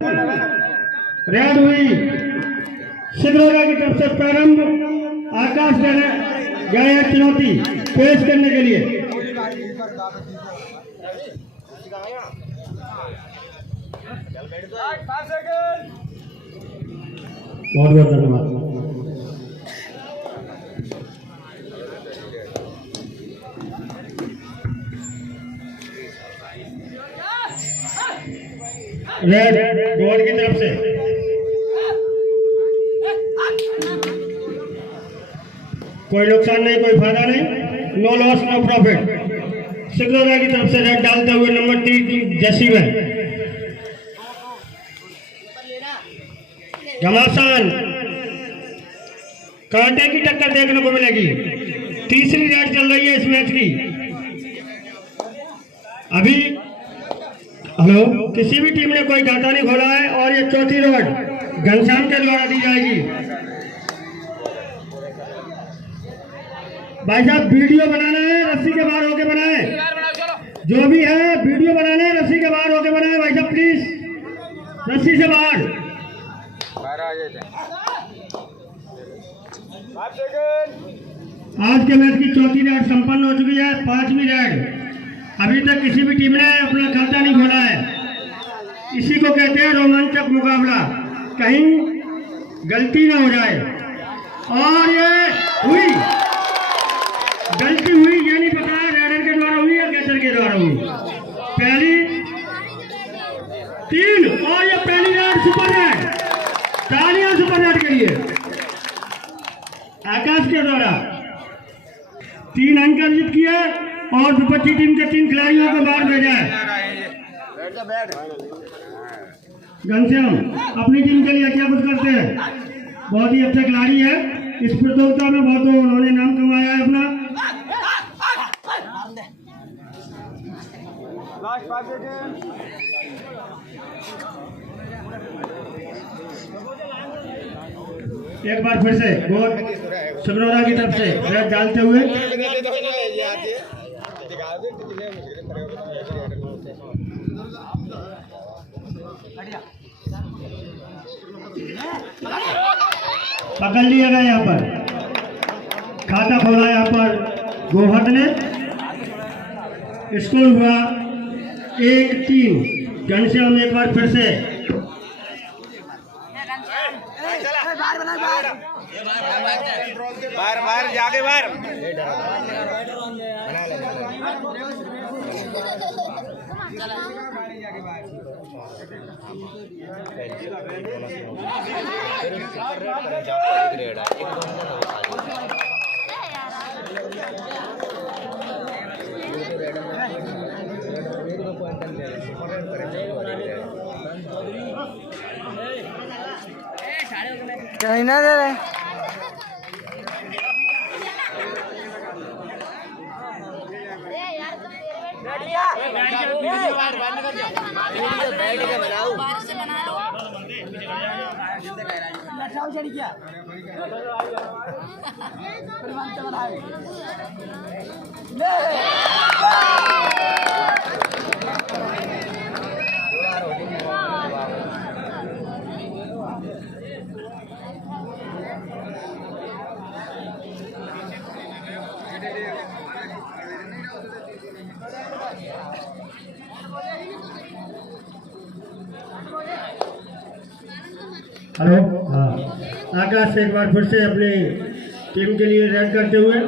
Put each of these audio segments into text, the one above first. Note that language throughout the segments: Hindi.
रेड हुई सिगरौरा की तरफ से प्रारंभ। आकाश गए चुनौती पेश करने के लिए। बहुत बहुत धन्यवाद। रेड गोल की तरफ से कोई नुकसान नहीं, कोई फायदा नहीं, नो लॉस नो प्रॉफिट। सिगरौरा की तरफ से रेड डालते हुए नंबर 3 की जसीम घमासान कांटे की टक्कर देखने को मिलेगी। तीसरी रेड चल रही है इस मैच की। अभी हेलो, किसी भी टीम ने कोई खाता नहीं खोला है और ये चौथी रेड घनश्याम के द्वारा दी जाएगी। भाई साहब वीडियो बनाना है, रस्सी के बाहर होके बनाए। जो भी है वीडियो बनाना है, रस्सी के बाहर होके बनाए भाई साहब, प्लीज रस्सी से बाहर आ जाए। आज के मैच की चौथी रेड संपन्न हो चुकी है। 5वीं रेड अभी तक किसी भी टीम ने अपना खाता नहीं खोला है। इसी को कहते हैं रोमांचक मुकाबला, कहीं गलती ना हो जाए। और ये हुई गलती हुई, ये नहीं पता है रेडर के द्वारा हुई या कैचर के द्वारा हुई। पहली 3 और ये पहली रेड सुपर रेड। तालियां सुपर रेड के लिए। आकाश के द्वारा 3 अंक अर्जित किया और विपक्षी टीम के 3 खिलाड़ियों को बाहर भेजा है। घनश्याम अपनी टीम के लिए क्या कुछ करते हैं, बहुत ही अच्छे खिलाड़ी है। इस प्रतियोगिता में बहुत उन्होंने नाम कमाया है अपना। एक बार फिर से बहुत सिगरौरा की तरफ से रेड डालते हुए पकड़ लिया गया। यहाँ पर खाता खोला यहाँ पर गोहद ने। स्कोर हुआ 1-3। घनश्याम एक बार फिर से बाहर जाके बाहर कहना दे रहे हेलो। हाँ, आकाश एक बार फिर से अपनी टीम के लिए रेड करते हुए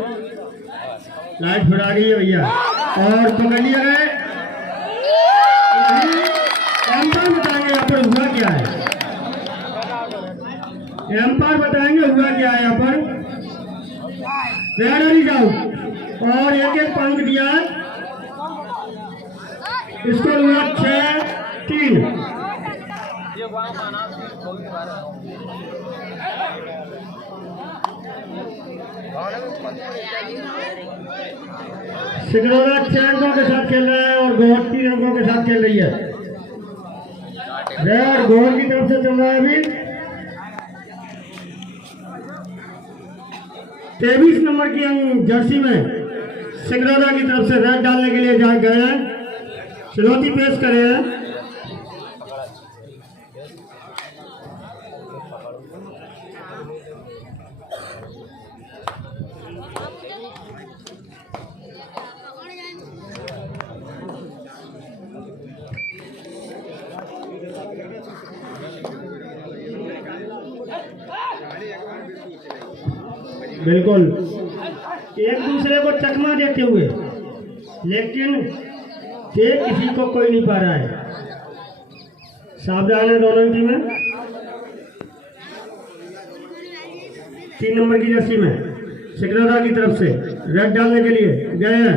लाइट फिर आ गई है भैया और पकड़ लिया गए। एम्पायर बताएंगे यहाँ पर हुआ क्या है। एम्पायर बताएंगे हुआ क्या है यहाँ पर। रेड आउट और 1-1 पॉइंट दिया। स्कोर हुआ 6-3। सिगरौरा 6 अंकों के साथ खेल रहा है और गोहद 3 अंकों के साथ खेल रही है। रेड गोहद की तरफ से चल रहा है अभी। 23 नंबर की जर्सी में सिगरौरा की तरफ से रेड डालने के लिए जा गए हैं। चुनौती पेश करे हैं। बिल्कुल एक दूसरे को चकमा देते हुए, लेकिन देख किसी को कोई नहीं पा रहा है। सावधान है दोनों टीमें। 3 नंबर की जर्सी में सिकरौरा की तरफ से रेड डालने के लिए गए हैं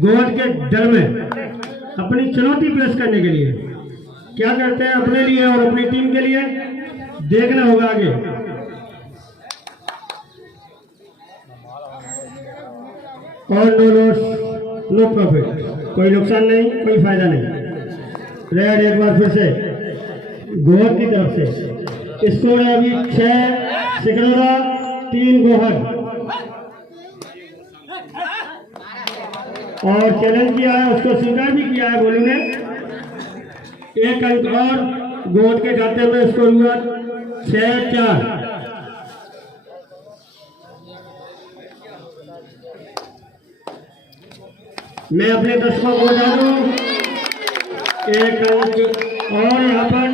गोद के डर में अपनी चुनौती पेश करने के लिए। क्या करते हैं अपने लिए और अपनी टीम के लिए, देखना होगा आगे। और नो लॉस नो प्रॉफिट, कोई नुकसान नहीं कोई फायदा नहीं। रेड एक बार फिर से गोहर की तरफ से। स्कोर है अभी 6 सिकरौरा 3 गोहर। और चैलेंज किया है, उसको स्वीकार भी किया है बोलू ने। 1 अंक और गोहर के खाते में स्कोर हुआ 6-4। मैं अपने दर्शकों को बता दूं 1 अंक और यहाँ पर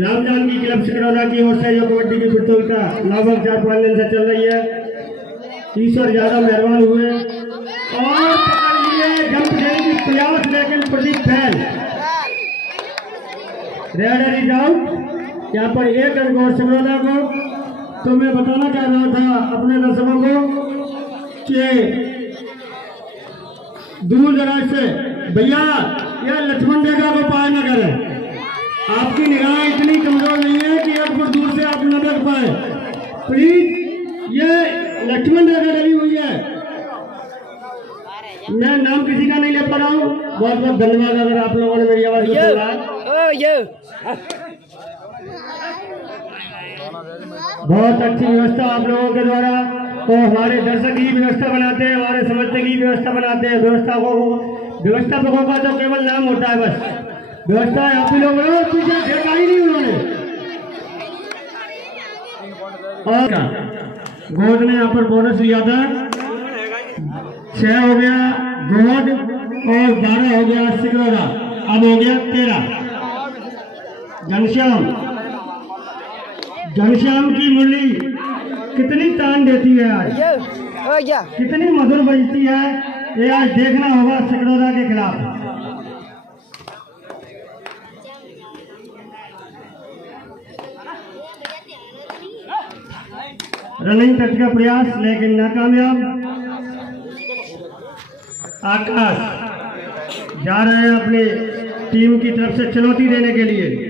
राम जानकी क्लब सिकरौरा की ओर से जो कबड्डी की प्रतियोगिता लगभग 4-5 दिन से चल रही है। ईश्वर ज्यादा मेहरबान हुए और पकड़ लिए जंप देने की प्रयास, लेकिन प्रदीप फैल। Raider is out. यहाँ पर 1 अंक और सिकरौरा को। तो मैं बताना चाह रहा था अपने दर्शकों को कि दूर दराज से भैया यह लक्ष्मण रेखा को पार न करें। आपकी निगाह इतनी कमजोर नहीं है कि 1 फुट दूर से आप न देख पाए। प्लीज ये लक्ष्मण रेखा डली हुई है। मैं नाम किसी का नहीं ले पा रहा हूँ। बहुत बहुत धन्यवाद अगर आप लोगों ने मेरी आवाज को सुना। बहुत अच्छी व्यवस्था आप लोगों के द्वारा, तो हमारे दर्शक ही व्यवस्था बनाते हैं, हमारे समझते की व्यवस्था बनाते हैं। व्यवस्थापकों का तो केवल नाम होता है, बस व्यवस्था आप ही लोगों ने पीछे देखा ही नहीं उन्होंने। और गोद ने यहाँ पर बोनस लिया था। 6 हो गया गोद और 12 हो गया सिकरौरा। अब हो गया 13। घनश्याम की मुरली कितनी तान देती है आज, कितनी मधुर बजती है, ये आज देखना होगा सिकरौरा के खिलाफ। रनिंग टच का प्रयास लेकिन नाकामयाब। आकाश जा रहे हैं अपनी टीम की तरफ से चुनौती देने के लिए।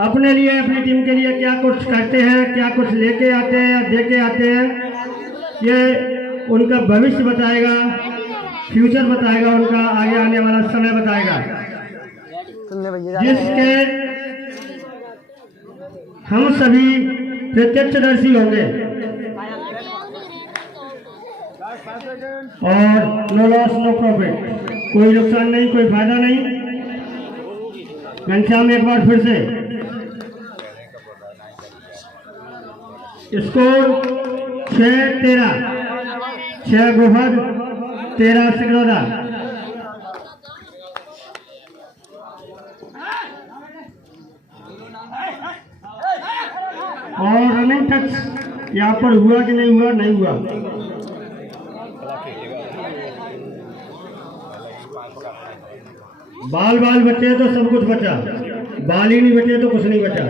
अपने लिए अपनी टीम के लिए क्या कुछ करते हैं, क्या कुछ लेके आते हैं या देके आते हैं, ये उनका भविष्य बताएगा, फ्यूचर बताएगा, उनका आगे आने वाला समय बताएगा, जिसके हम सभी प्रत्यक्षदर्शी होंगे। और नो लॉस नो प्रॉफिट, कोई नुकसान नहीं कोई फायदा नहीं। घनश्याम एक बार फिर से स्कोर 6-13, 6 गोहर 13 सिकरौरा। और रनिंग टच यहाँ पर हुआ कि नहीं हुआ? नहीं हुआ। बाल बचे तो सब कुछ बचा, बाल ही नहीं बचे तो कुछ नहीं बचा।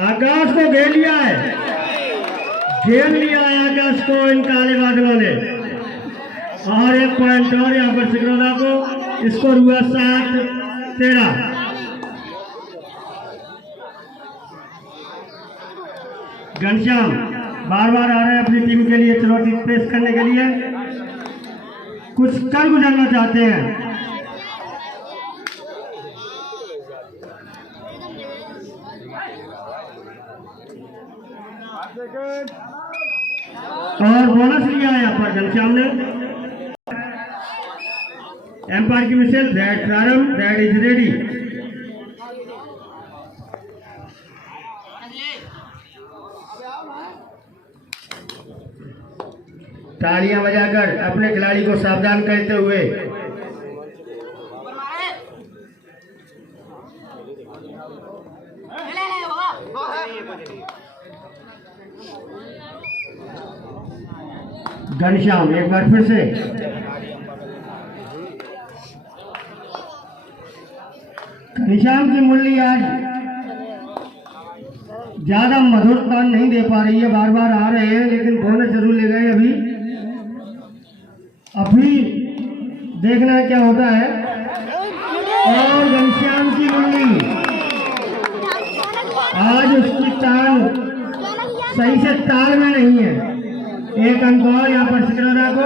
आकाश को घेर लिया है, आकाश को इन काले बादलों ने। और 1 पॉइंट और यहाँ पर सिकरौरा को। स्कोर हुआ 7-13। घनश्याम बार बार आ रहे हैं अपनी टीम के लिए चुनौती पेश करने के लिए, कुछ कर गुजरना चाहते हैं। और बोनस लिया है यहाँ पर घनश्याम ने। एम्पायर की विशेल रेड प्रारंभ, रेड इज रेडी। तालियां बजाकर अपने खिलाड़ी को सावधान करते हुए घनश्याम एक बार फिर से घनश्याम की मुरली आज ज्यादा मधुरता नहीं दे पा रही है, बार बार आ रहे हैं लेकिन बोनस जरूर ले गए। अभी देखना है क्या होता है। और घनश्याम की मुरली आज उसकी ताल सही से ताल में नहीं है। एक अंक और यहाँ पर सिकरौरा को।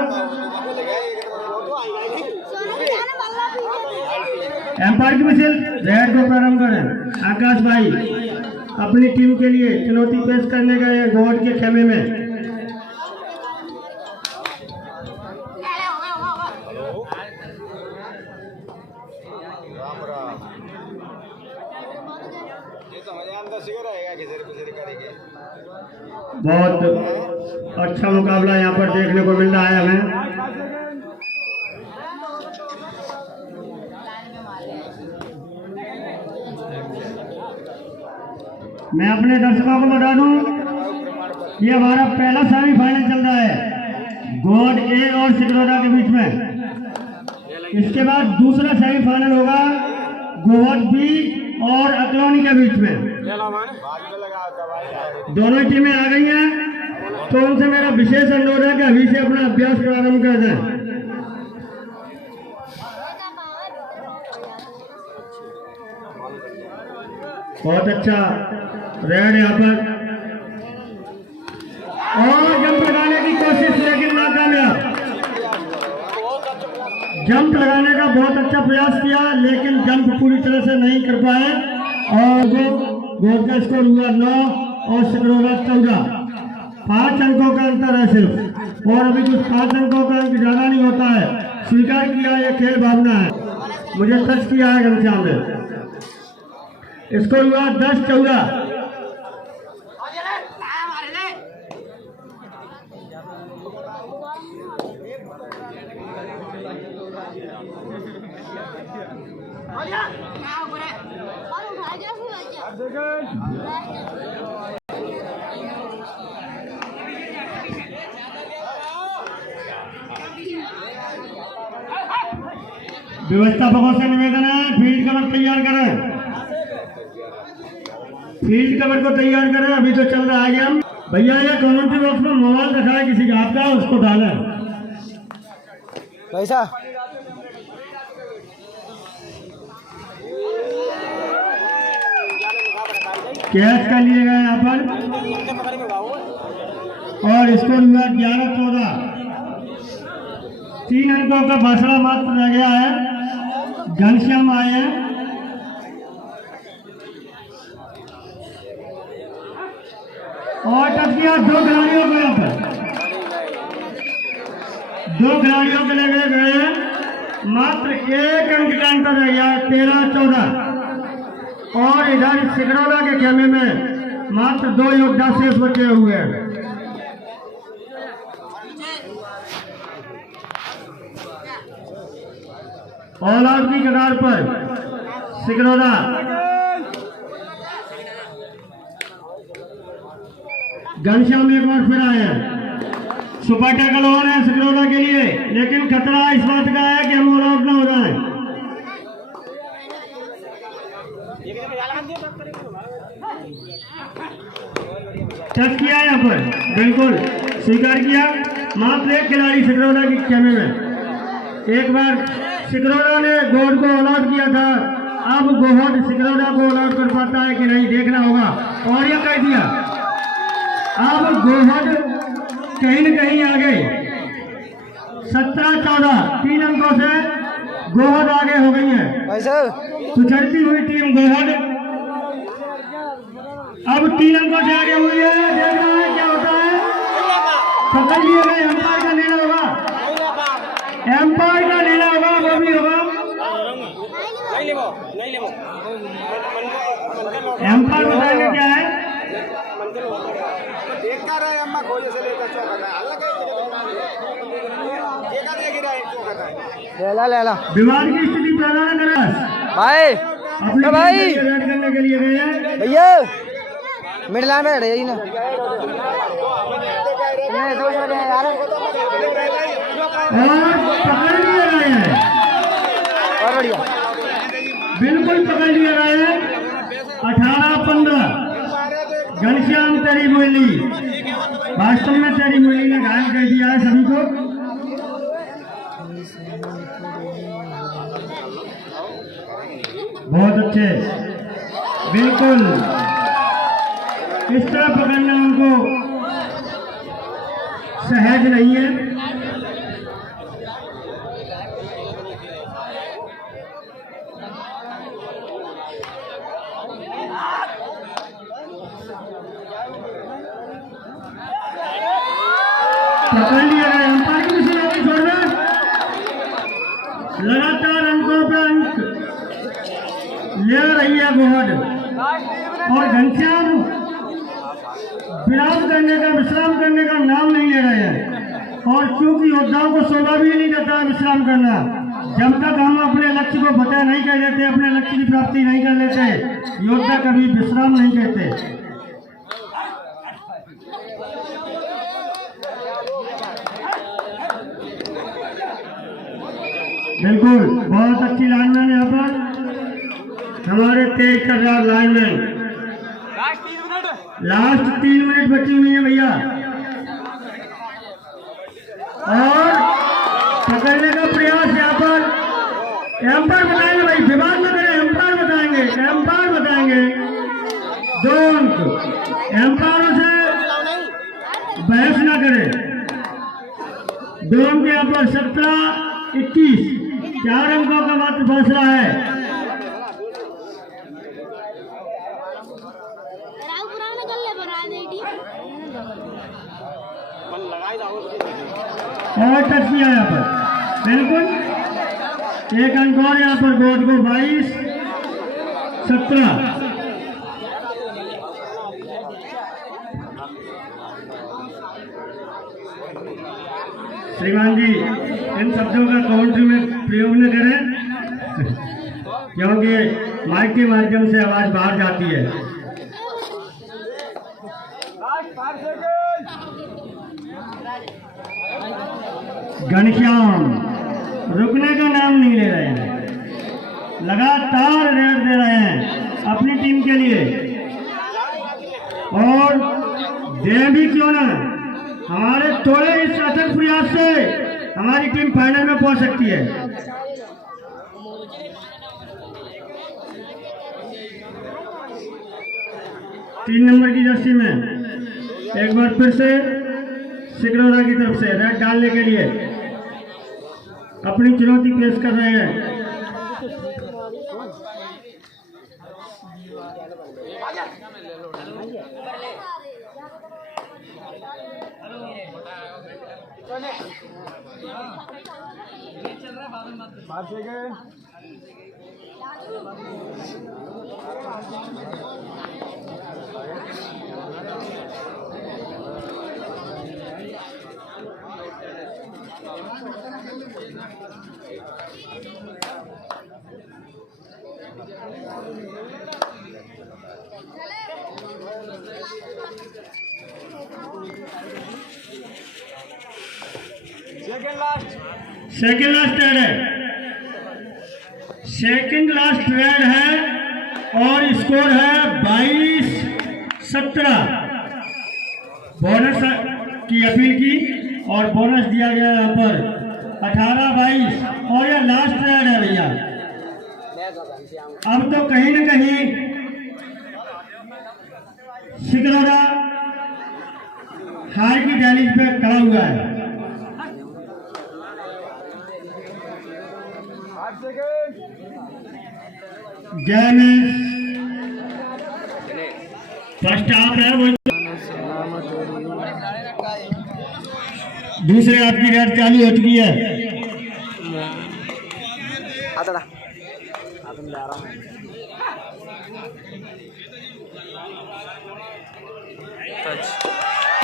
एम्पायर की मिसल रेड को प्रारंभ करें। आकाश भाई अपनी टीम के लिए चुनौती पेश करने गए गोड के खेमे में। बहुत अच्छा मुकाबला यहाँ पर देखने को मिल रहा है हमें। मैं अपने दर्शकों को बता दूं ये हमारा पहला सेमीफाइनल चल रहा है गोड ए और सिकरौरा के बीच में। इसके बाद दूसरा सेमीफाइनल होगा गोड बी और अकलौनी के बीच में। दोनों टीमें आ गई हैं तो उनसे मेरा विशेष अनुरोध है कि अभी से अपना अभ्यास प्रारंभ कर दें। बहुत अच्छा रेड यहाँ पर और जंप लगाने की कोशिश लेकिन नाकामयाब। जंप लगाने का बहुत अच्छा प्रयास किया लेकिन जंप पूरी तरह से नहीं कर पाए और गोड का स्कोर हुआ 9 और सिकरौरा 14। 5 अंकों का अंतर है सिर्फ। और अभी कुछ 5 अंकों का अंक ज्यादा नहीं होता है। स्वीकार किया यह खेल भावना है। मुझे टच किया है घनश्याम ने। स्कोर हुआ 10-14। व्यवस्थापकों से निवेदन है फील्ड कवर तैयार करें। फील्ड कवर को तैयार करें। अभी तो चल रहा है गेम। भैया ये कम्युनिटी बॉक्स में मोबाइल रखा है किसी का आपका, उसको डालें पैसा। कैच कर लिए गए यहाँ पर और स्कोर हुआ 11-14। 3 अंकों का फासला मात्र रह गया है। घनश्याम आए हैं और टच किया 2 खिलाड़ियों को। यहाँ पर 2 खिलाड़ियों के लिए गए मात्र 1 अंक का अंतर रह गया 13-14। और इधर सिकरौरा के खेमे में मात्र 2 योद्धा शेष बचे हुए हैं। ऑल आउट की कगार पर सिकरौरा। घनश्याम एक बार फिर आए हैं। सुपर टैकल ऑन है सिकरौरा के लिए लेकिन खतरा इस बात का है कि हम ऑल आउट ना हो जाए। टच किया यहाँ पर बिल्कुल स्वीकार किया। मात्र 1 खिलाड़ी सिकरौरा की खेमे में। एक बार सिकरौरा ने गोड को ऑल आउट किया था। अब गोड सिकरौरा को ऑल आउट कर पाता है कि नहीं देखना होगा। और यह कह दिया अब गोड कहीं न कहीं आ गए 17-14। 3 अंकों से गोड आगे हो गई है। तो चढ़ती हुई टीम गोड अब 3 अंकों से आगे हुई है। देखना है क्या होता है। पकड़ लिए गए। एम्पायर का निर्णय होगा। एम्पायर का निर्णय होगा वो भी होगा एम्पायर बताएंगे क्या है। लेला विवाद की स्थिति पैदा न करें भाई अपने भाई रेड करने के लिए गए हैं। भैया मिड लाइन में रही ना और पकड़ लिए गए हैं, और बढ़िया बिल्कुल पकड़ लिए गए हैं। 18-15 घनश्याम तेरी मोहली, वास्तव में तेरी मोहली ने घायल कर दिया है सभी को। बहुत अच्छे, बिल्कुल इस तरह पकड़ना उनको सहज नहीं है। पकड़ लिया गया, अंपायर की मिशन नहीं छोड़ना। लगातार अंकों पर अंक ले रही है गोहद और घनश्याम विश्राम करने का नाम नहीं ले रहे हैं। और क्योंकि योद्धाओं को शोभा भी नहीं देता है विश्राम करना, जब तक हम अपने लक्ष्य को फतेह नहीं कर लेते, अपने लक्ष्य की प्राप्ति नहीं कर लेते, योद्धा कभी विश्राम नहीं करते। बिल्कुल बहुत अच्छी लाइनमैन यहाँ पर हमारे तेज कर्रार लाइनमैन। लास्ट 3 मिनट बची हुई है भैया, और पकड़ने का प्रयास यहाँ पर एम्पायर बताएंगे। भाई विवाद न करें, एम्पायर बताएंगे, एम्पायर बताएंगे। 2 अंक, एम्पायरों से बहस ना करें। 2 अंक यहाँ पर 17-21, 4 अंकों का मात्र फैसला है। और टच किया यहाँ पर, बिल्कुल 1 अंक और यहाँ पर बोर्ड को 22-17। श्रीमान जी इन शब्दों का काउंटर में प्रयोग न करें क्योंकि माइक के माध्यम से आवाज बाहर जाती है। घनश्याम रुकने का नाम नहीं ले रहे हैं, लगातार रेड दे रहे हैं अपनी टीम के लिए, और दे भी क्यों ना, हमारे थोड़े इस अथक प्रयास से हमारी टीम फाइनल में पहुंच सकती है। तीन नंबर की जर्सी में एक बार फिर से सिकरौरा की तरफ से रेड डालने के लिए अपनी चुनौती पेश कर रहे हैं। सेकेंड लास्ट रेड है, सेकेंड लास्ट रेड है और स्कोर है 22-17। बोनस की अपील की और बोनस दिया गया यहाँ पर 18-22 और यह लास्ट रेड है भैया। अब तो कहीं न कहीं सिकरौरा हार की दहलीज पे खड़ा हुआ है। जैमिस फर्स्ट हाफ है वो, दूसरे हाफ की रेड चालू हो चुकी है।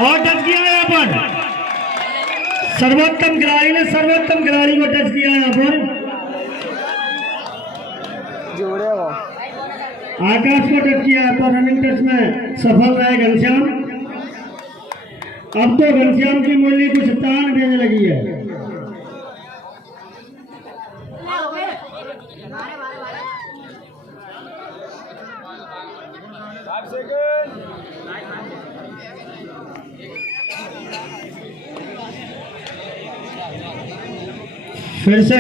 और टच किया यहाँ पर सर्वोत्तम खिलाड़ी ने सर्वोत्तम खिलाड़ी को टच किया यहाँ पर। जोड़े वो आकाश को टच किया यहाँ पर। रनिंग टच में सफल रहे घनश्याम। अब तो घनश्याम की मुरली कुछ तान देने लगी है। फिर से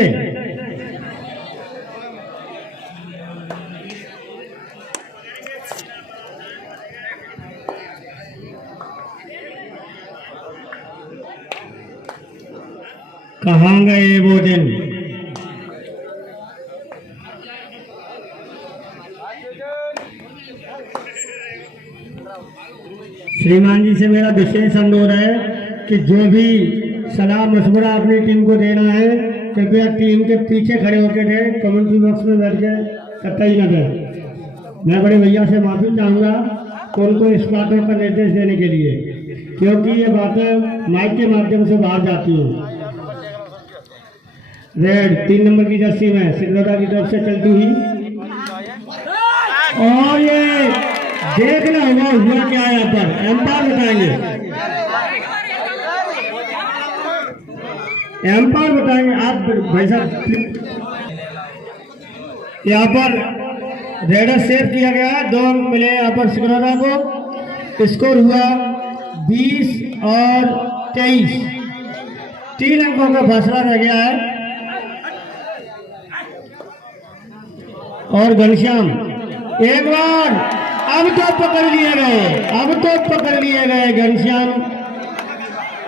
कहाँ गए वो दिन। श्रीमान जी से मेरा विशेष अनुरोध है कि जो भी सलाह मशवरा अपनी टीम को देना है कृपया टीम के पीछे खड़े होकर दे, कमेंट्री बॉक्स में बैठ के कतई न दे। मैं बड़े भैया से माफी चाहूँगा उनको इस बातों का निर्देश देने के लिए, क्योंकि ये बातें माइक के माध्यम से बाहर जाती हैं। रेड 3 नंबर की जर्सी में सिकरोटा की तरफ से चलती हुई, और ये देखना होगा हुआ क्या है यहाँ पर, एम्पायर बताएंगे। एम्पायर बताएंगे आप भाई साहब। यहाँ पर रेडर सेव किया गया है, 2 अंक मिले यहाँ पर सिकरोटा को। स्कोर हुआ 20 और 23, 3 अंकों का फासला रह गया है। और घनश्याम एक बार अब तो पकड़ लिए गए, अब तो पकड़ लिए गए घनश्याम।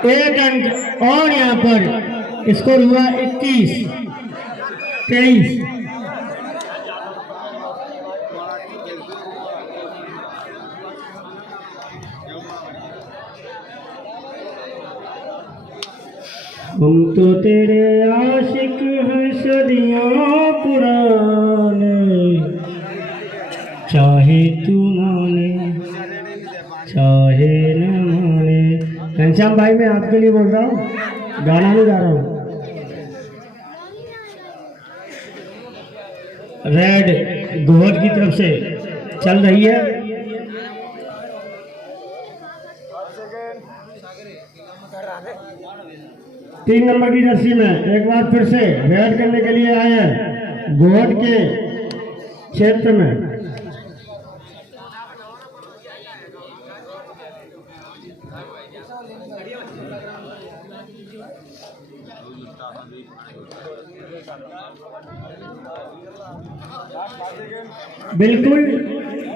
1 अंक और यहाँ पर स्कोर हुआ 21-23। हम तो तेरे आशिक हैं सदियों पुराने, चाहे तू माने चाहे न माने। घनश्याम भाई मैं आपके लिए बोल रहा हूँ, गाना नहीं गा रहा हूँ। रेड गोहद की तरफ से चल रही है। तीन नंबर की जर्सी में एक बार फिर से रेड करने के लिए आए हैं गोहद के क्षेत्र में। बिल्कुल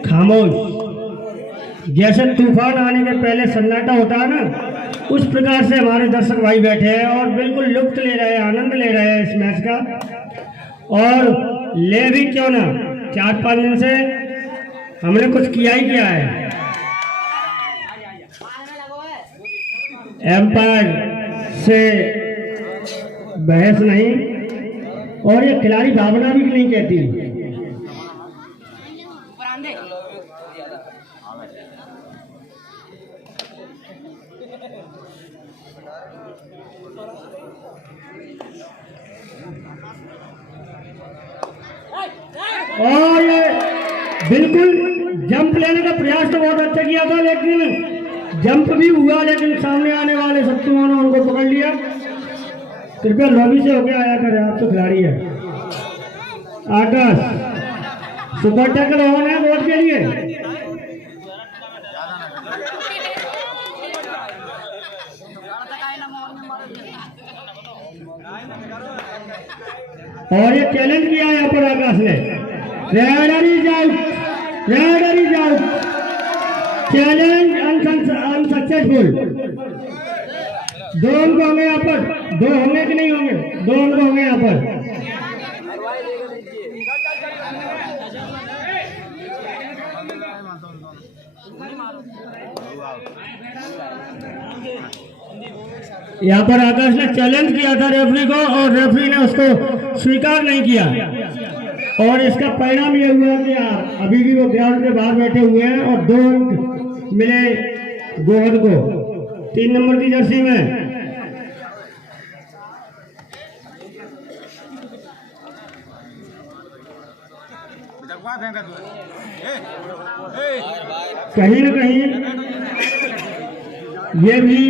खामोश, जैसे तूफान आने के पहले सन्नाटा होता है ना, उस प्रकार से हमारे दर्शक भाई बैठे हैं और बिल्कुल लुत्फ ले रहे हैं, आनंद ले रहे हैं इस मैच का। और ले भी क्यों ना, 4-5 दिन से हमने कुछ किया ही किया है। एम्पायर से बहस नहीं, और ये खिलाड़ी भावना भी नहीं कहती। और ये बिल्कुल जंप लेने का प्रयास तो बहुत अच्छा किया था, लेकिन जंप भी हुआ, लेकिन सामने आने वाले शत्रुओं ने उनको पकड़ लिया। कृपया लॉबी से होके आया करें, आप तो खिलाड़ी है। आकाश सुपर टैकल ऑन है वोट के लिए। और ये चैलेंज किया यहाँ पर आकाश ने। Raider is out, raider is out, challenge unsuccessful. 2 अंक होंगे यहाँ पर, 2 होंगे कि नहीं होंगे, 2 अंक होंगे यहाँ पर। यहाँ पर आकाश ने चैलेंज किया था रेफरी को, और रेफरी ने उसको स्वीकार नहीं किया। और इसका परिणाम ये हुआ कि आप अभी भी वो ग्राउंड के बाहर बैठे हुए हैं और 2 अंक मिले गोहद को 3 नंबर की जर्सी में। कहीं न कहीं ये भी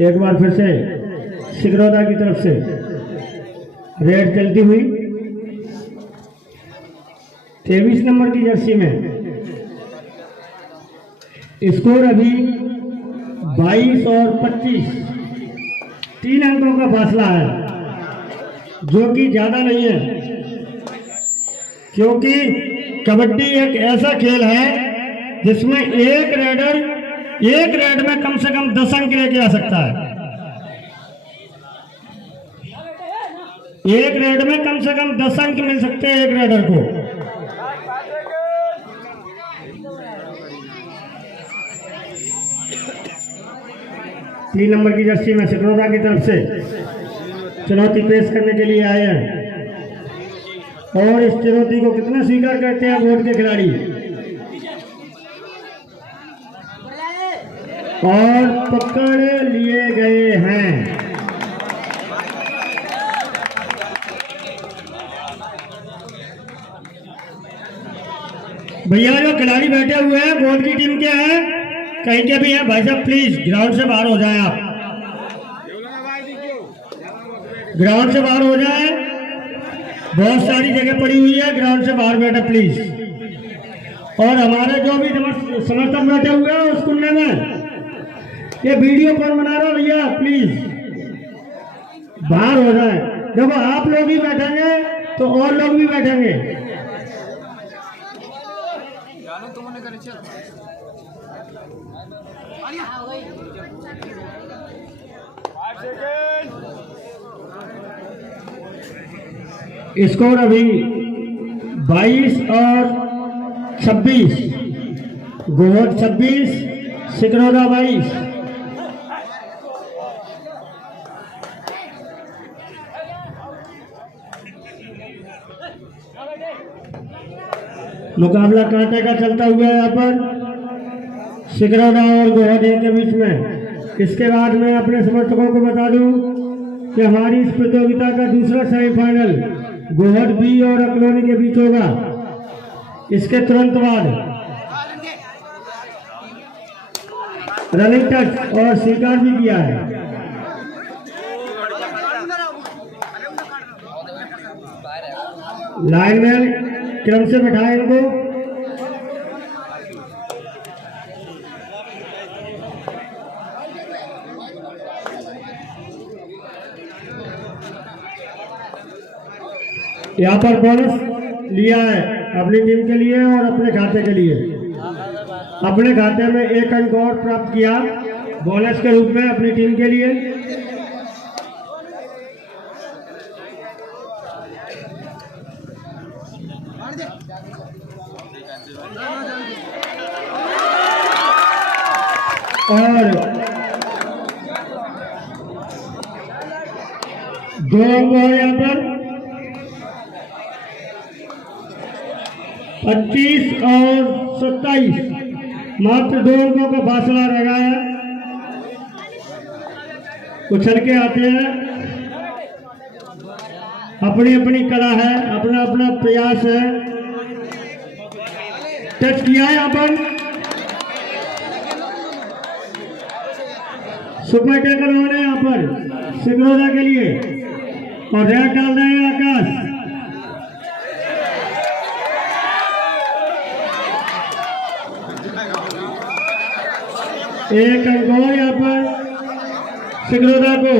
एक बार फिर से सिकरौदा की तरफ से रेड चलती हुई 23 नंबर की जर्सी में स्कोर अभी 22 और 25, 3 अंकों का फासला है जो कि ज्यादा नहीं है, क्योंकि कबड्डी एक ऐसा खेल है जिसमें एक रेड में कम से कम 10 अंक लेके आ सकता है। एक रेड में कम से कम 10 अंक मिल सकते हैं एक रेडर को। तीन नंबर की जर्सी में सिकरौदा की तरफ से चुनौती पेश करने के लिए आए हैं और इस चुनौती को कितना स्वीकार करते हैं बोर्ड के खिलाड़ी। और पकड़ लिए गए हैं। भैया जो खिलाड़ी बैठे हुए हैं बोर्ड की टीम के हैं, कहीं के भी हैं, भाई साहब प्लीज ग्राउंड से बाहर हो जाएं। आप ग्राउंड से बाहर हो जाएं, बहुत सारी जगह पड़ी हुई है, ग्राउंड से बाहर बैठे प्लीज। और हमारे जो भी समर्थक बैठे हुए हैं उस कुंडे में ये वीडियो कौन बना रहा है भैया प्लीज बाहर हो जाए। देखो आप लोग भी बैठेंगे तो और लोग भी बैठेंगे। स्कोर अभी 22 और 26, गोहद 26, सिकरौदा 22। मुकाबला कांटे का चलता हुआ है यहाँ पर सिकरौदा और गोहद के बीच में। इसके बाद मैं अपने समर्थकों को बता दूं कि हमारी इस प्रतियोगिता का दूसरा सेमीफाइनल गोहद बी और अकलोनी के बीच होगा। इसके तुरंत बाद रनिंग टच और स्वीकार भी किया है। लाइनमैन क्रम से बैठाए इनको। यहाँ पर बोनस लिया है अपनी टीम के लिए और अपने खाते के लिए। अपने खाते में 1 अंक और प्राप्त किया बोनस के रूप में अपनी टीम के लिए। और 2 अंक और यहाँ पर 25 और 27, मात्र 2 अंकों का फासला रह गया है। उछल के आते हैं, अपनी अपनी कला है, अपना अपना प्रयास है। टच किया है यहाँ पर, सुपर टेकर होने यहाँ पर सिकरौदा के लिए और रेड डाल रहे हैं आकाश। एक अंक और यहाँ पर सिकरौदा को।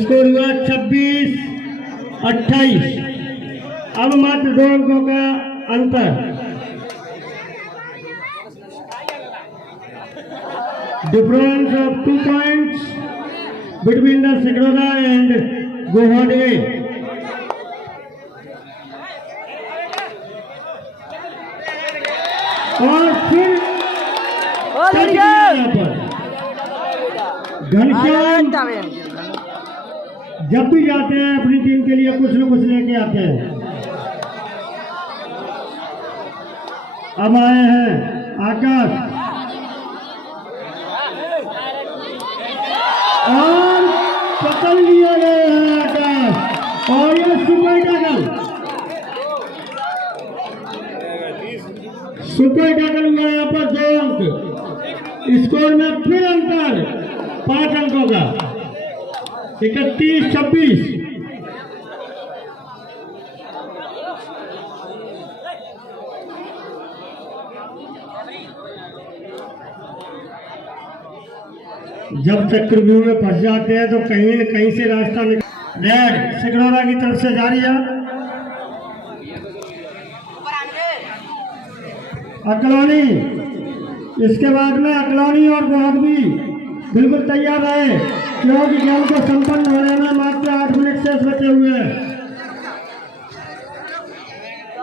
स्कोर हुआ 26-28। अब मात्र 2 अंकों का अंतर। difference of 2 points between the Sikroda and Gohad A. और फिर यहाँ पर घनश्याम जब भी जाते हैं अपनी टीम के लिए कुछ न कुछ लेके आते हैं। अब आए हैं आकाश और पकड़ लिए गए हैं आकाश और ये सुपर टैकल हुआ यहाँ पर 2 अंक। स्कोर में फिर अंतर 5 अंकों का 31-26। जब चक्रव्यूह में फंस जाते हैं तो कहीं न कहीं से रास्ता निकल। रेड सिकरौरा की तरफ से जारी है। अकलौनी, इसके बाद में अकलौनी और गोहद भी बिल्कुल तैयार रहे क्योंकि गेम को संपन्न होने में मात्र 8 मिनट शेष बचे हुए हैं।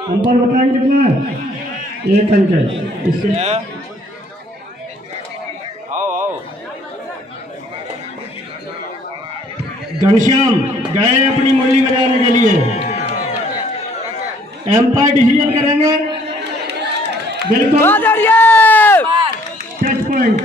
अंपर बताएंगे कितना है? 1 अंक है इससे। घनश्याम गए अपनी मुरली बजाने के लिए। एम्पायर डिसीजन करेंगे। बिल्कुल टच पॉइंट।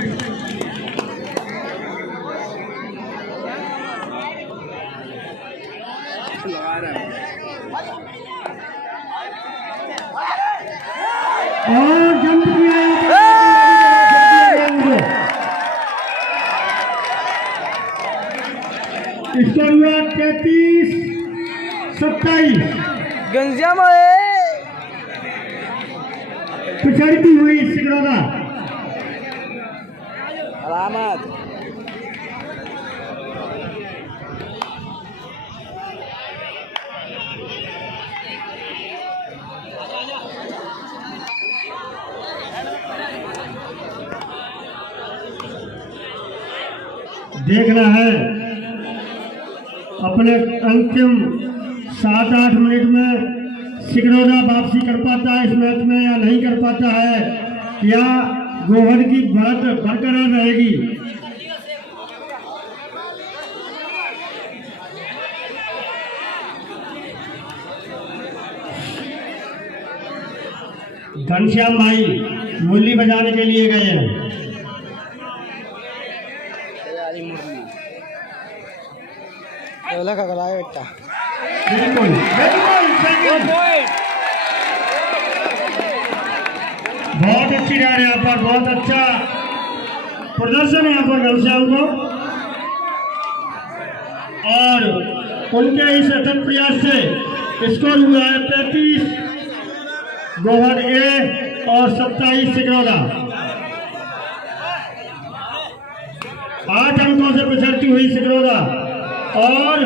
और जंप किया इसको हुआ 33-27। घनश्याम पिछड़ती हुई सिकरौरा। अलामत देखना है अपने अंतिम 7-8 मिनट में सिकरौरा वापसी कर पाता है इस मैच में या नहीं कर पाता है, या गोहद की बढ़त बरकरार रहेगी। घनश्याम भाई मुरली बजाने के लिए गए हैं। बेटा बिल्कुल बहुत अच्छी रहा यहाँ पर, बहुत अच्छा प्रदर्शन यहाँ पर घनश्याम को, और उनके इस अथक प्रयास से स्कोर हुआ है 35 गोहद ए और 27 सिकरौरा। 8 अंकों से पिछड़ती हुई सिकरौरा और